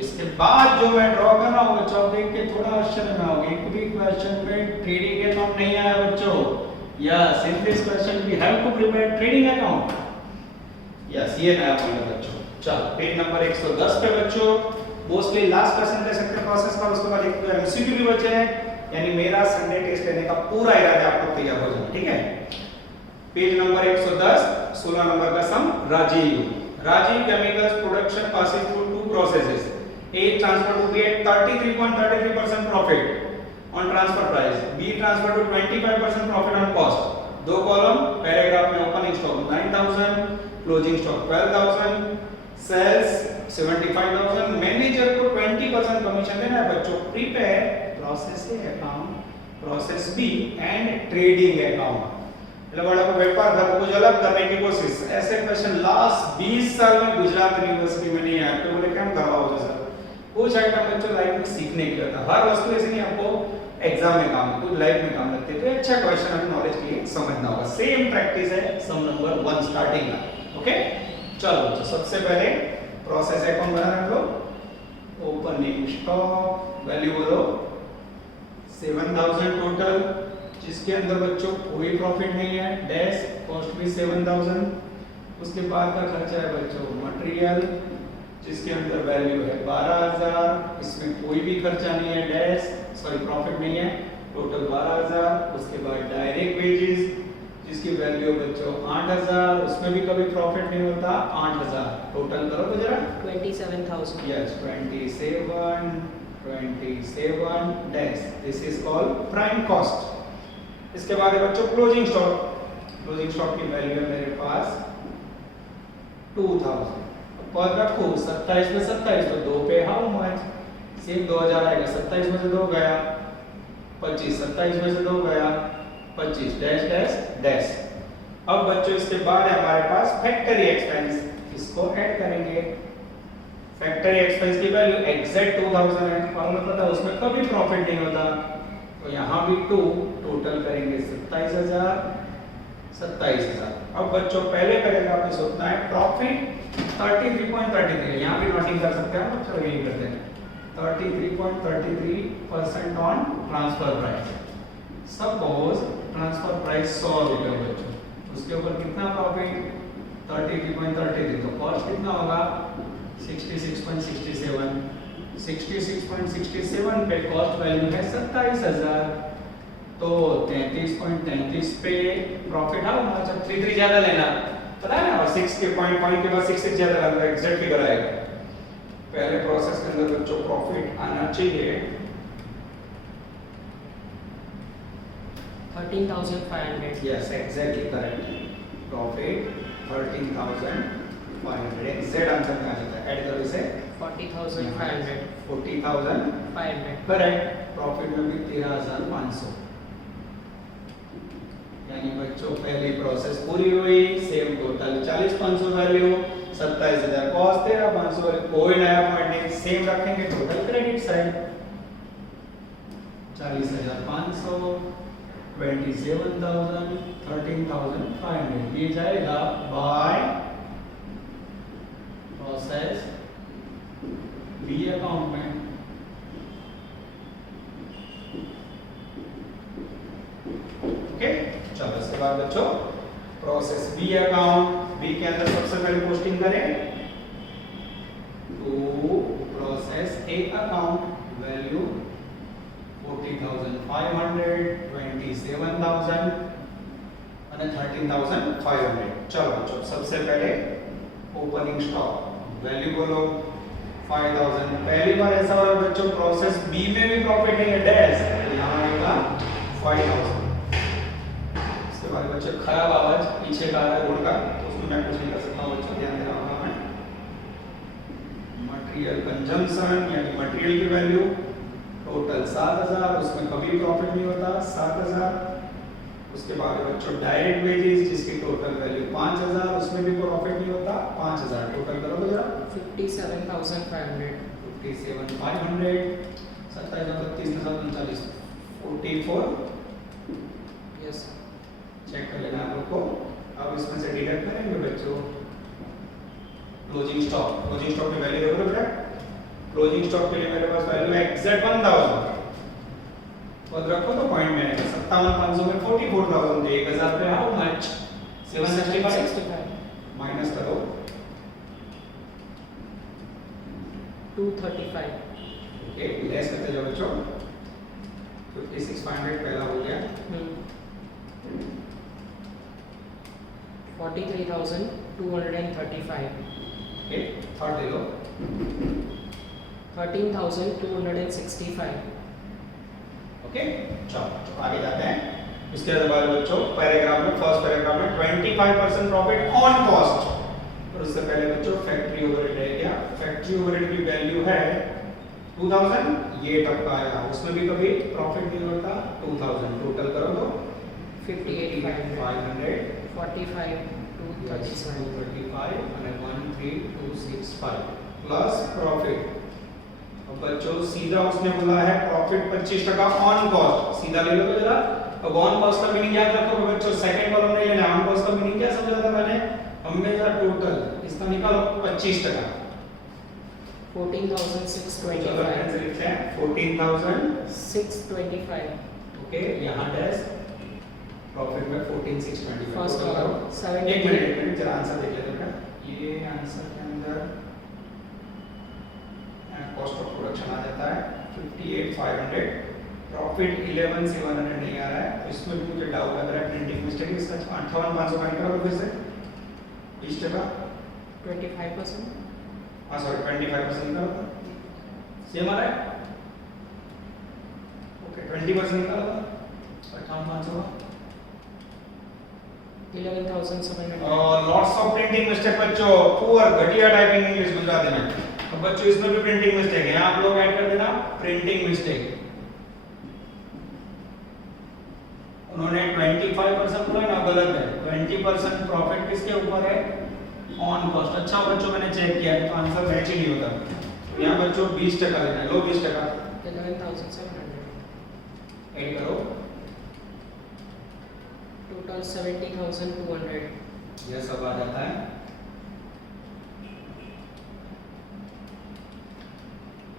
इसके बाद जो मैं ड्रॉ कर रहा हूं बच्चों, देख के थोड़ा आश्चर्य में आओगे. एक भी क्वेश्चन में ट्रेडिंग अकाउंट नहीं आया बच्चों. Yes, in this question we have to prepare trading account. Yes, ये नया पॉइंट है बच्चों. चलो पेज नंबर 110 पे बच्चों मोस्टली लास्ट क्वेश्चन ले सकते हैं प्रोसेस का. उसके बाद एक एमसीक्यू भी बचे हैं, यानी मेरा संडे टेस्ट लेने का पूरा इरादा आप लोग तैयार हो जाए. ठीक है, पेज नंबर 110, 16 नंबर का सम. Rajiv Chemicals production passes through 2 processes. A transfer to be at 33.33% profit on transfer price. B transfer to 25% profit on cost. 2 column. Paragraph में opening stock 9,000, closing stock 12,000, sales 75,000. Manager को 20% commission देना है बच्चों. Prepare process A account, process B and trading account. बड़ा को व्यापार धर्म को अलग करने की कोशिश. ऐसे क्वेश्चन लास्ट 20 साल में गुजरात यूनिवर्सिटी में नहीं आए. तो बोले क्या करवाओ सर, कुछ आइटम बच्चों लाइफ में सीखने के लिए था. हर वस्तु ऐसे नहीं आपको एग्जाम में काम, कुछ लाइफ में काम लगते. तो अच्छा क्वेश्चन हमें नॉलेज के लिए समझना होगा. सेम प्रैक्टिस है सम नंबर 1 स्टार्टिंग का. ओके, चलो बच्चों सबसे पहले प्रोसेस अकाउंट बनाना हम लोग. ओपनिंग स्टॉक वैल्यू बोलो 7,000 टोटल, जिसके अंदर बच्चों कोई प्रॉफिट नहीं है. डैश कॉस्ट भी 7,000. उसके बाद का खर्चा है बच्चों मटेरियल, जिसके अंदर वैल्यू है 12,000. इसमें कोई भी खर्चा नहीं है. डैश सॉरी प्रॉफिट नहीं है. टोटल 12,000। उसके बाद डायरेक्ट वेजेस जिसकी वैल्यू बच्चों 8,000, उसमें भी कभी प्रॉफिट नहीं होता। 8,000 टोटल करो तो जरा। 27,000. Yes 27 dash, this is called prime cost. इसके बाद है बच्चों क्लोजिंग स्टॉक। क्लोजिंग स्टॉक की वैल्यू है मेरे पास 2,000। पद रखो 27 में 27 तो 2 पे हाउ मच, सेम 2,000 आएगा। 27 में से 2 गया 25, 27 में से 2 गया 25 डैश डैश डैश। अब बच्चों इसके बाद है हमारे पास फैक्टरी एक्सपेंस, इसको ऐड करेंगे। फैक्टरी एक्सपेंस की वैल्यू एग्जैक्ट 2000 है और हमें पता है उसमें कभी प्रॉफिट नहीं होता, तो यहाँ भी 2 टोटल करेंगे 27,000। अब बच्चों पहले करेगा आपने सोचना है प्रॉफिट 33.33, यहाँ भी नोटिंग कर सकते हैं, चलो यही करते हैं 33.33% on transfer price. Suppose transfer price 100 रुपये बच्चों, उसके ऊपर कितना प्रॉफिट 33.33, तो कॉस्ट कितना होगा 66.67। 66.67 पे कॉस्ट वैल्यू है 27,000, तो 33.33 पे प्रॉफिट हाउ मच। 33 ज्यादा लेना पता है ना, और 6 के पॉइंट के बाद 6 ज्यादा लगता है, एग्जैक्ट फिगर आएगा। पहले प्रोसेस के अंदर बच्चों प्रॉफिट आना चाहिए 13,500. Yes exactly correct, profit 13,500 exact answer में आ जाता है। ऐड करो इसे 40,500. 40,500 500. प्रॉफिट में भी 13,500, यानी बच्चों पहली प्रोसेस पूरी हुई। Same total 40,500 value, 27,000 cost, 13,500 value, कोई नया पॉइंट नहीं, सेम रखेंगे। टोटल क्रेडिट साइड 40,500, 27,000, 13,500 ये जाएगा बाय प्रोसेस बी अकाउंट में। ओके चलो इसके बाद बच्चों प्रोसेस बी अकाउंट, बी के अंदर सबसे पहले पोस्टिंग करें to process A account value 40,500, 27,000 और 13,500। चलो बच्चों सबसे पहले ओपनिंग स्टॉक वैल्यू बोलो 5,000। पहली बार ऐसा हो रहा है बच्चों प्रोसेस बी में भी प्रॉफिट नहीं है डैश, यहाँ आएगा 5,000। इसके बाद बच्चों खराब आवाज पीछे का आ रहा है रोड का, तो उसमें मैं कुछ नहीं कर सकता हूँ बच्चों, ध्यान देना होगा। मैं मटेरियल कंजम्पशन यानी मटेरियल की वैल्यू टोटल 7,000, उसमें कभी प्रॉफिट नहीं होता 7,000। उसके बाद बच्चों डायरेक्ट वेजेस जिसकी टोटल वैल्यू 5,000, उसमें भी प्रॉफिट नहीं होता 5,000। टोटल करो तो जरा 57,500. 57,500, 27,39,39, 44 Yes. चेक कर लेना आप लोग को। अब इसमें से डिडक्ट करेंगे बच्चों क्लोजिंग स्टॉक। क्लोजिंग स्टॉक की वैल्यू देखो बेटा, क्लोजिंग स्टॉक के लिए मेरे पास वैल्यू है एग्जैक्ट 1,000, और रखो तो पॉइंट में 57,500 में 44,000 दे 1,000 पे हाउ मच 765 माइनस करो 235. ओके लेस करते जाओ बच्चों। 56,500 पहला हो गया, 43,235. ओके थर्ड ले लो 13,265. ओके चलो आगे जाते हैं। इसके बाद बच्चों पैराग्राफ में फर्स्ट पैराग्राफ में 25% प्रॉफिट ऑन कॉस्ट, और उससे पहले बच्चों फैक्ट्री ओवरहेड है क्या, फैक्ट्री ओवरहेड की वैल्यू है 2,000, ये तक का आया, उसमें भी कभी प्रॉफिट नहीं होता 2,000। टोटल करो तो 58,500. 58,500 45,237. 235 અને 13,265 प्लस प्रॉफिट। अब बच्चों सीधा उसने बोला है प्रॉफिट 25% ऑन कॉस्ट, सीधा ले लो तो जरा। अब ऑन कॉस्ट का मीनिंग याद रखो बच्चों, सेकंड कॉलम नहीं लेना। ऑन कॉस्ट का मीनिंग क्या समझा था मैंने, हमने जरा टोटल इसका निकालो 25%। 14,625. चलो लिखते हैं 14,000 625. ओके, यहाँ डैश प्रॉफिट में 14,625 First column, एक मिनट जरा आंसर देख लेते हैं। ये आंसर के अंदर कॉस्ट ऑफ प्रोडक्शन आ जाता है 58,500 प्रॉफिट 11,700 नहीं आ रहा है, तो इसमें भी मुझे डाउट लग रहा है, प्रिंटिंग मिस्टेक है। इसका 58,500 का निकालो फिर से 20%। 25%. हाँ सॉरी 25% निकालो, सेम आ रहा है। ओके 20% निकालो 58,500 का। 11,700. लॉट्स ऑफ प्रिंटिंग मिस्टेक बच्चों, पुअर घटिया टाइपिंग इंग्लिश गुजराती में। अब बच्चों इसमें भी प्रिंटिंग मिस्टेक है, आप लोग ऐड कर देना प्रिंटिंग मिस्टेक। उन्होंने 25% बोला ना, गलत है। 20% प्रॉफिट किसके ऊपर है? On cost. अच्छा बच्चों मैंने चेक किया तो आंसर मैच ही नहीं होता, तो यहाँ बच्चों 20% लेना है। लो 20% 11,700. ऐड करो, Total 70,200. यह सब आ जाता है।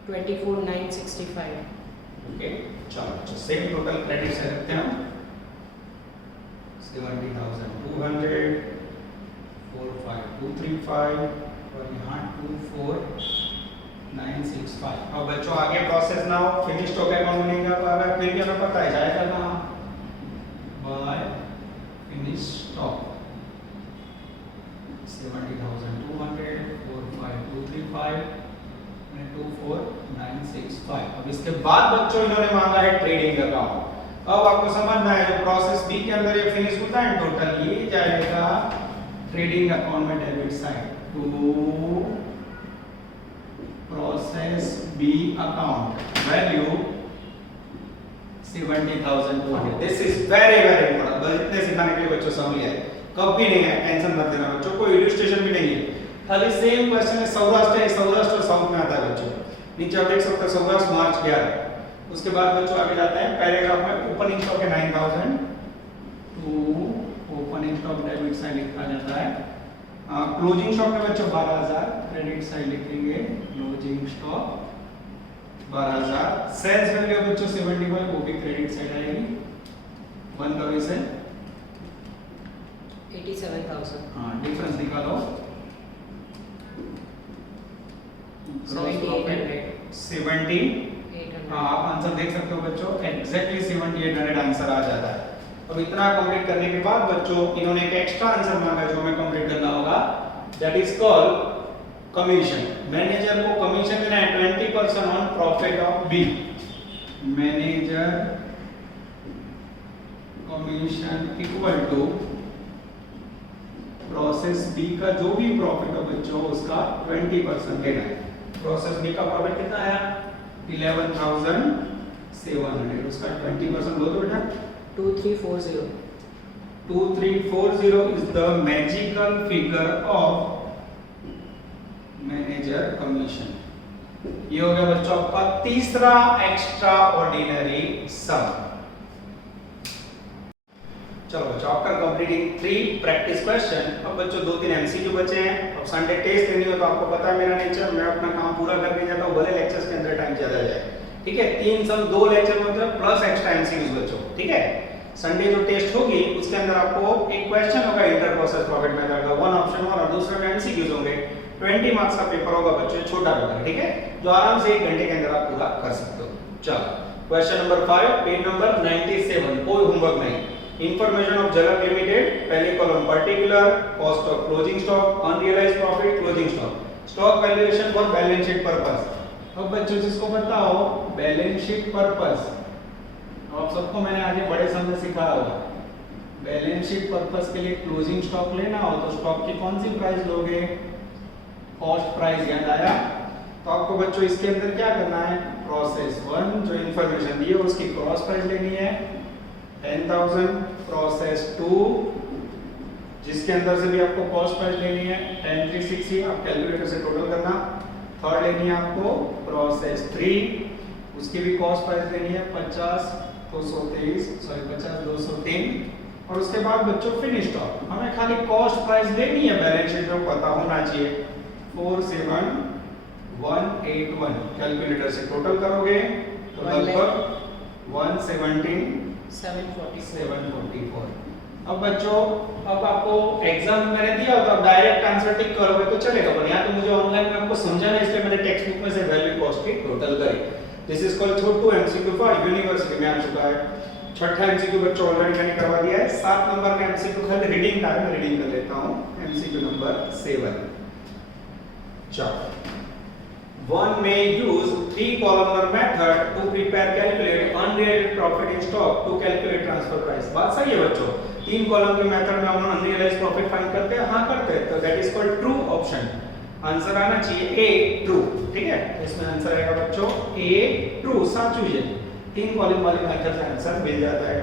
24,965. ओके चलो सेम टोटल क्रेडिट से रखते हैं हम 70,200, 45,235 और यहाँ 24,965। अब बच्चों आगे प्रोसेस ना हो, फिनिश स्टॉक अकाउंट बनेगा तो अब फिर भी हमें पता है जाएगा कहाँ, बाय फिनिश स्टॉक 70,200, 45,235 and 24,965। अब इसके बाद बच्चों इन्होंने मांगा है ट्रेडिंग अकाउंट। अब आपको समझना है जो प्रोसेस बी के अंदर ये फिनिश होता है टोटल, ये जाएगा ट्रेडिंग अकाउंट में debit side to process B account value 70,200। This is very very important. बस इतने सिखाने के लिए बच्चों समझ लिया, कभी नहीं है, टेंशन मत लेना बच्चों, कोई इलस्ट्रेशन भी नहीं है, खाली सेम क्वेश्चन है। सौराष्ट्र है, सौराष्ट्र और साउथ में आता है बच्चों, नीचे आप देख सकते हो सौराष्ट्र मार्च 11। उसके बाद बच्चों आगे जाते हैं पैराग्राफ में, ओपनिंग स्टॉक है 9,000 to opening stock debit side लिखा जाता है। क्लोजिंग स्टॉक में बच्चों 12,000 क्रेडिट साइड लिखेंगे, क्लोजिंग स्टॉक 12,000। सेल्स वैल्यू बच्चों 75, वो भी क्रेडिट साइड आएगी। 1 कभी से 87,000. हाँ डिफरेंस निकालो, 7,800. 70। हाँ आप आंसर देख सकते हो बच्चों, एग्जैक्टली 7,800 आंसर आ जाता है। अब इतना कंप्लीट करने के बाद बच्चों इन्होंने एक एक्स्ट्रा आंसर मांगा जो हमें कंप्लीट करना होगा, that is called commission. Manager को कमीशन देना है 20% on profit of B. Manager commission equal to process B का जो भी प्रॉफिट हो बच्चों उसका 20% देना है। प्रोसेस बी का प्रॉफिट कितना आया? 11,700, उसका 20% लो तो बेटा 2340. 2340 is the magical figure of manager commission। ये हो गया बच्चों आपका तीसरा एक्स्ट्रा ऑर्डिनरी सम। चलो बच्चों आफ्टर कंप्लीटिंग 3 प्रैक्टिस क्वेश्चन, अब बच्चों 2-3 एमसीक्यू बचे हैं। अब संडे टेस्ट देनी हो तो आपको पता है मेरा नेचर, मैं अपना काम पूरा करके जाता हूँ भले लेक्चर्स के अंदर टाइम ज्यादा जाए, ठीक है। 3 सम 2 लेक्चर में मतलब प्लस एक्स्ट्रा एमसीक्यूज बच्चों, ठीक है। संडे जो टेस्ट होगी उसके अंदर आपको एक क्वेश्चन होगा इंटर प्रोसेस प्रॉफिट मेथड का, 1 ऑप्शन और दूसरे में एमसीक्यूज होंगे। 20 मार्क्स का पेपर होगा बच्चों, छोटा पेपर, ठीक है, जो आराम से 1 घंटे के अंदर आप पूरा कर सकते हो। चलो क्वेश्चन नंबर 5 पेज नंबर 97, कोई होमवर्क नहीं। इंफॉर्मेशन ऑफ झलक लिमिटेड, पहले column particular, cost of closing stock, unrealised profit, closing stock, stock valuation for balance sheet purpose. अब बच्चों जिसको पता हो बैलेंस शीट पर्पस, आप सबको मैंने आगे बड़े सम में सिखाया होगा, बैलेंस शीट पर्पस के लिए क्लोजिंग स्टॉक लेना हो तो स्टॉक की कौन सी प्राइस लोगे? कॉस्ट प्राइस, याद आया? तो आपको बच्चों इसके अंदर क्या करना है, प्रोसेस 1 जो इंफॉर्मेशन दी है उसकी क्रॉस प्राइस लेनी है 10,000, प्रोसेस 2 जिसके अंदर से भी आपको कॉस्ट प्राइस लेनी है 10,360, आप कैलकुलेटर से टोटल करना। थर्ड लेनी है आपको प्रोसेस 3, उसकी भी कॉस्ट प्राइस लेनी है 50,203 और उसके बाद बच्चों फिनिश स्टॉक, हमें खाली कॉस्ट प्राइस लेनी है, बैलेंस शीट में पता होना चाहिए 47,181, कैलकुलेटर से टोटल करोगे तो लगभग 117,744। अब बच्चों अब आपको एग्जाम मैंने दिया तो आप डायरेक्ट आंसर टिक करोगे तो चलेगा, पर यहाँ तो मुझे ऑनलाइन में आपको समझाना है इसलिए मैंने टेक्स्ट बुक में से वैल्यू कॉस्ट की टोटल करी। This is called Chhotu MCQ for university में आ चुका है। छठा एमसीक्यू बच्चों ऑलरेडी मैंने करवा दिया है। 7 नंबर का एमसीक्यू खाली रीडिंग का है, मैं रीडिंग कर लेता हूं। MCQ number 7। चलो, one may use 3 columnar method to prepare calculate unrealized profit in stock to calculate transfer price। बात सही है बच्चों, 3 कॉलम के मेथड में हम अनरियलाइज्ड प्रॉफिट फाइंड करते हैं। हां करते हैं, तो that is called true option. Answer आना चाहिए ए ट्रू। ठीक है, इसमें आंसर आएगा बच्चों ए ट्रू, साचू है। 3 कॉलम वाले मेथड से आंसर मिल जाता है।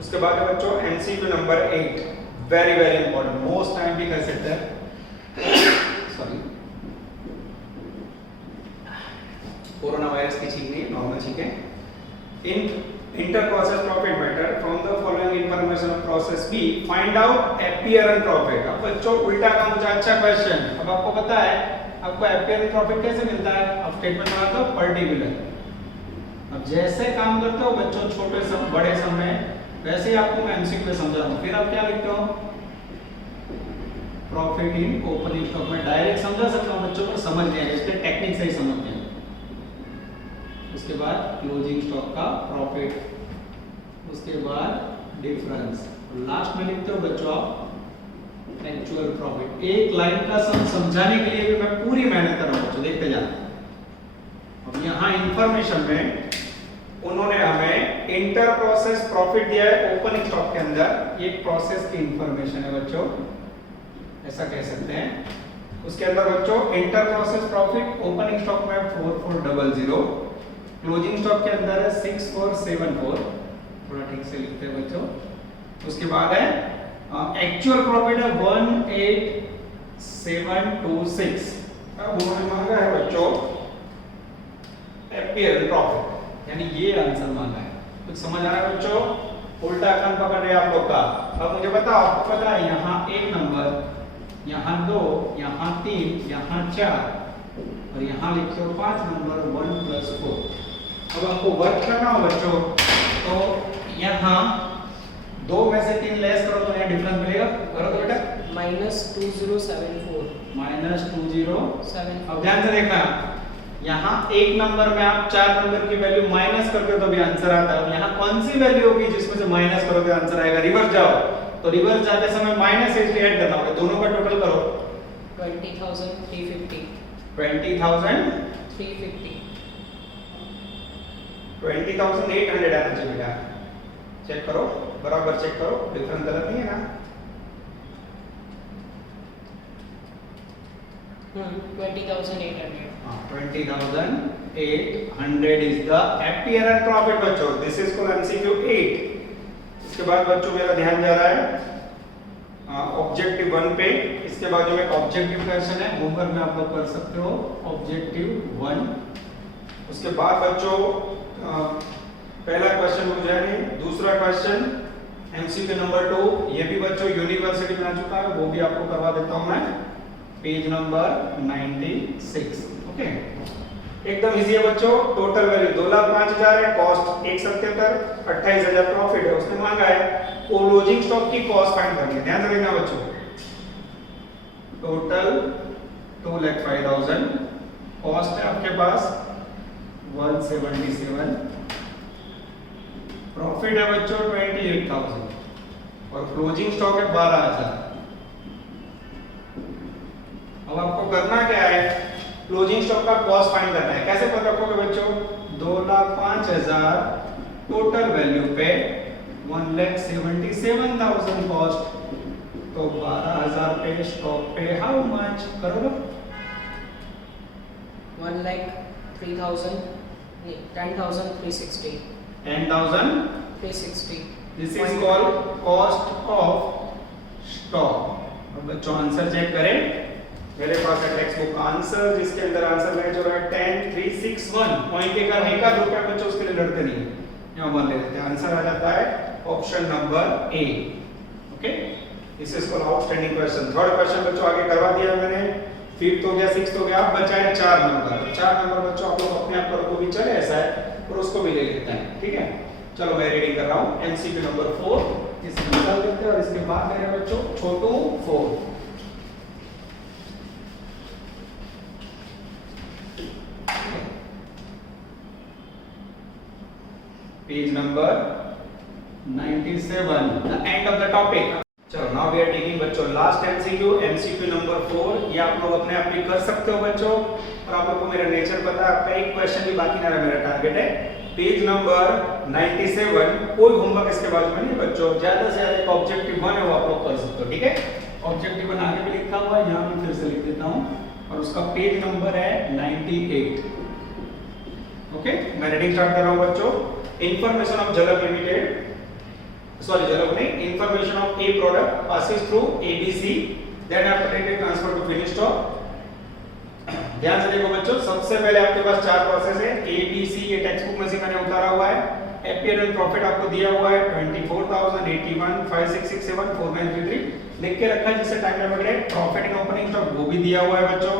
उसके बाद है बच्चों MCQ number 8, very very important, most time भी कर सकते हैं। सॉरी, कोरोना वायरस की छींक नहीं, नॉर्मल छींक है। In inter process profit method from the following information of process B find out apparent profit. अब बच्चों उल्टा काम मुझे अच्छा क्वेश्चन। अब आपको पता है आपको एपियरेंट प्रॉफिट कैसे मिलता है? अब स्टेटमेंट बनाते हो पर्टिकुलर। अब जैसे काम करते हो बच्चों छोटे सम बड़े सम में, वैसे ही आपको मैं एमसीक्यू में समझा दूं। फिर आप क्या लिखते हो? प्रॉफिट इन ओपनिंग स्टॉक में डायरेक्ट समझा सकता हूं बच्चों, पर समझ लिया, इसके टेक्निक से ही समझते हैं। उसके बाद क्लोजिंग स्टॉक का प्रॉफिट, उसके बाद डिफरेंस, लास्ट में लिखते हो बच्चों आप एक्चुअल प्रॉफिट। एक लाइन का सम समझाने के लिए भी मैं पूरी मेहनत कर रहा हूं बच्चों, देखते जाना। अब यहां इंफॉर्मेशन में उन्होंने हमें इंटर प्रोसेस प्रॉफिट दिया है ओपनिंग स्टॉक के अंदर। ये प्रोसेस की इंफॉर्मेशन है बच्चों, ऐसा कह सकते हैं। उसके अंदर बच्चों inter process profit opening stock में 4400, क्लोजिंग स्टॉक के अंदर है 6474। थोड़ा ठीक से लिखते हैं बच्चों। उसके बाद है एक्चुअल प्रॉफिट है 18726। अब उन्होंने मांगा है बच्चों एपियरेंट प्रॉफिट, यानी ये आंसर मांगा है। कुछ समझ आ रहा है बच्चों? उल्टा कान पकड़ रहे हैं आप लोग का। अब मुझे बताओ, आपको पता है यहाँ 1 नंबर, यहाँ 2, यहाँ 3, यहाँ 4 और यहाँ लिखे हो 5 नंबर 1 + 4। अब आपको वर्क करना हो बच्चों, तो यहाँ 2 में से 3 लेस करो तो यहाँ डिफरेंस मिलेगा। करो तो बेटा -2074 -2074। अब ध्यान से देखना, यहाँ 1 नंबर में आप 4 नंबर की वैल्यू माइनस करते हो तो भी आंसर आता है। यहाँ कौन सी वैल्यू होगी जिसमें से माइनस करोगे आंसर आएगा? रिवर्स जाओ, तो रिवर्स जाते समय माइनस ऐड करना होगा। दोनों का टोटल करो 20,350 20,350 20,800 आना चाहिए बेटा। चेक करो, बराबर चेक करो, डिफरेंस गलत नहीं है ना? 20,800। 20,800 is the apparent profit बच्चों। This is called MCQ 8। इसके बाद बच्चों मेरा ध्यान जा रहा है ऑब्जेक्टिव 1 पे। इसके बाद जो एक ऑब्जेक्टिव क्वेश्चन है होमवर्क में आप लोग कर सकते हो, ऑब्जेक्टिव 1। उसके बाद बच्चों पहला क्वेश्चन हो जाएगा। दूसरा क्वेश्चन एमसीक्यू नंबर 2, ये भी बच्चों यूनिवर्सिटी में आ चुका है, वो भी आपको करवा देता हूं मैं, पेज नंबर 96। ओके, एकदम इजी है बच्चों। टोटल वैल्यू 2,05,000 है, कॉस्ट 177, 28,000 प्रॉफिट है। उसने मांगा है क्लोजिंग स्टॉक की कॉस्ट फाइंड करनी है। ध्यान से देखना बच्चों, टोटल 2,05,000, कॉस्ट है आपके पास 177, प्रॉफिट है बच्चों 28,000 और क्लोजिंग स्टॉक है 12,000। अब आपको करना क्या है? क्लोजिंग स्टॉक का कॉस्ट फाइंड करना है। कैसे पता रखोगे बच्चों? 2,05,000 टोटल वैल्यू पे 1,77,000 कॉस्ट, तो 12,000 पे स्टॉक पे हाउ मच करोगे? 1,03,000 नहीं 10,360 10,360। This is called cost of stock. अब बच्चों आंसर चेक करें। मेरे पास है टेक्स्ट बुक का आंसर, जिसके अंदर आंसर मैच हो रहा है 10,361। पॉइंट के कारण एक रुपया बच्चों उसके लिए लड़ते नहीं, यहाँ मान ले लेते हैं। आंसर आ जाता है option number A. Okay, this is called outstanding question. Third question बच्चों आगे करवा दिया मैंने, 5th हो गया, 6th हो गया, अब बचा है 4 नंबर। 4 नंबर बच्चों आप लोग अपने आप करो तो भी चले, ऐसा है, और उसको भी ले लेते हैं। ठीक है, चलो मैं रीडिंग कर रहा हूँ एमसीक्यू नंबर 4, इसे निकाल देते हैं और इसके बाद मेरे बच्चों छोटू 4। Page number 97, the end of the topic. चलो now we are taking बच्चों लास्ट MCQ नंबर 4. ये आप लोग अपने आप भी कर सकते हो बच्चों, और आप लोग को मेरा नेचर पता है, आपका एक क्वेश्चन भी बाकी ना रहा. मेरा टारगेट है पेज नंबर 97. कोई होमवर्क इसके बाजू में नहीं बच्चों, ज्यादा से ज्यादा एक ऑब्जेक्टिव 1 है वो आप लोग कर सकते हो. ठीक है, ऑब्जेक्टिव 1 आगे भी लिखा हुआ है, यहाँ भी फिर से लिख देता हूँ, और उसका पेज नंबर है 98. ओके, मैं रीडिंग स्टार्ट कर रहा हूँ बच्चों. इंफॉर्मेशन ऑफ झलक लिमिटेड, सॉरी झलक नहीं, information of A product passes through ABC, then after it is transferred to finished stock. ध्यान से देखो बच्चों, सबसे पहले आपके पास 4 प्रोसेस है. ABC ये टेक्स्ट बुक में से मैंने उतारा हुआ है. एपीएल प्रॉफिट आपको दिया हुआ है 24,000, 81, 5667, 4933 लिख के रखा है, जिससे टाइम लग रहा है. प्रॉफिट इन ओपनिंग स्टॉक वो भी दिया हुआ है बच्चों.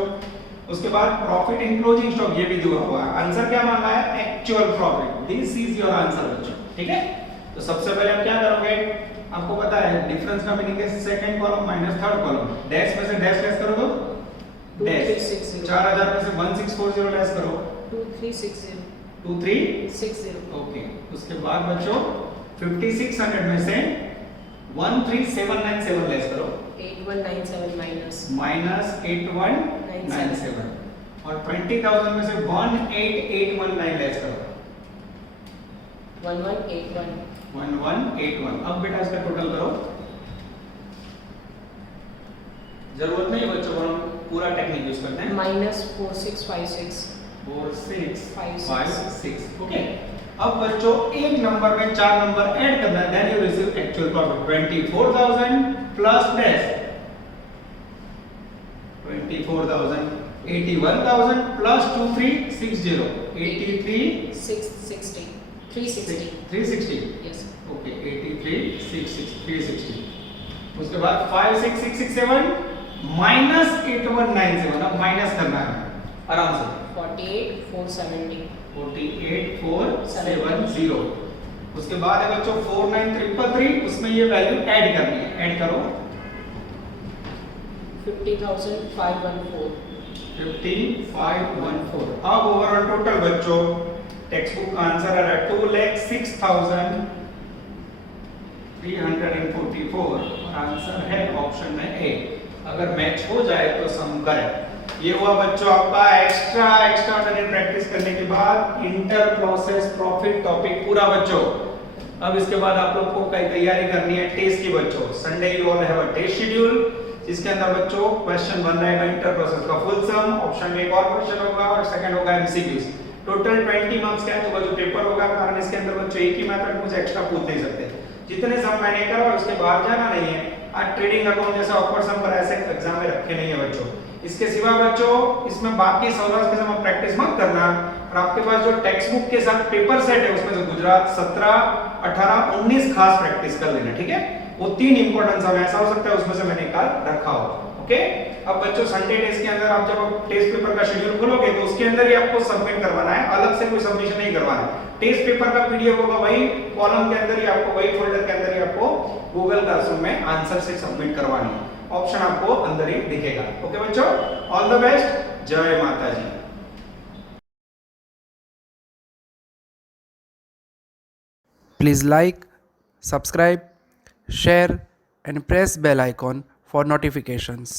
उसके बाद प्रॉफिट इन क्लोजिंग स्टॉक ये भी दिया हुआ है. आंसर क्या मांगा है? Actual profit. This is your answer बच्चों. ठीक है, तो सबसे पहले आप क्या करोगे, आपको पता है डिफरेंस का मीनिंग है second column minus third column. Dash में से डैश लेस करो तो डैश. 4000 में से 1640 लेस करो 2360. 2360. ओके, उसके बाद बच्चों 5600 में से 13797 लेस करो 8197 माइनस 8197, और 20000 में से 18819 लेस करो 1181. 1181. अब बेटा इसका टोटल करो. जरूरत नहीं बच्चों, हम पूरा टेक्निक यूज करते हैं. -4656. 4656. ओके, अब बच्चों एक नंबर में 4 नंबर ऐड करना है. Then you receive actual profit 24,000 plus dash 24,000, 81,000 plus 2360, 660. 360. 360. Yes. Okay, 360. उसके बाद 56667 माइनस 8197. अब माइनस करना है आराम से. 48470. 48470. उसके बाद है बच्चों 49333, उसमें ये वैल्यू ऐड करनी है. ऐड करो 50,514. 50,514. अब ओवरऑल टोटल बच्चों टेक्स्ट बुक का आंसर आ रहा है 2,06,344, और आंसर है ऑप्शन में ए. अगर मैच हो जाए तो सम करें. ये हुआ बच्चों आपका एक्स्ट्रा प्रैक्टिस करने के बाद इंटर प्रोसेस प्रॉफिट टॉपिक पूरा बच्चों. अब इसके बाद आप लोग को कई तैयारी करनी है टेस्ट की बच्चों. Sunday you all have a test schedule, जिसके अंदर बच्चों क्वेश्चन बन रहेगा इंटर प्रोसेस का फुल सम. ऑप्शन में एक और क्वेश्चन होगा, और सेकंड होगा एमसीक्यूज. टोटल 20 मार्क्स का है, तो जो पेपर होगा, कारण इसके अंदर बच्चों एक ही मेथड कुछ एक्स्ट्रा पूछ नहीं सकते. जितने सम मैंने करा उसके बाहर जाना नहीं है. आज ट्रेडिंग अकाउंट जैसा ऑफर सम पर ऐसे एग्जाम में रखे नहीं है बच्चों. इसके सिवा बच्चों इसमें बाकी सवालों के समय प्रैक्टिस मत करना. और आपके पास जो टेक्स्ट बुक के साथ पेपर सेट है, उसमें से गुजरात 17, 18, 19 खास प्रैक्टिस कर लेना. ठीक है, वो 3 इंपॉर्टेंट सम ऐसा हो सकता है उसमें से मैंने निकाल रखा हो. ओके, अब बच्चों संडे टेस्ट के अंदर आप जब टेस्ट पेपर का शेड्यूल खोलोगे तो उसके अंदर ही आपको सबमिट करवाना है. अलग से कोई सबमिशन नहीं करवाना है. टेस्ट पेपर का पीडीएफ होगा, वही कॉलम के अंदर ही आपको, वही फोल्डर के अंदर ही आपको गूगल क्लासरूम में आंसर से सबमिट करवानी है. ऑप्शन आपको अंदर ही दिखेगा. ओके बच्चों, ऑल द बेस्ट. जय माता जी. Please like, subscribe, share and press bell icon for notifications.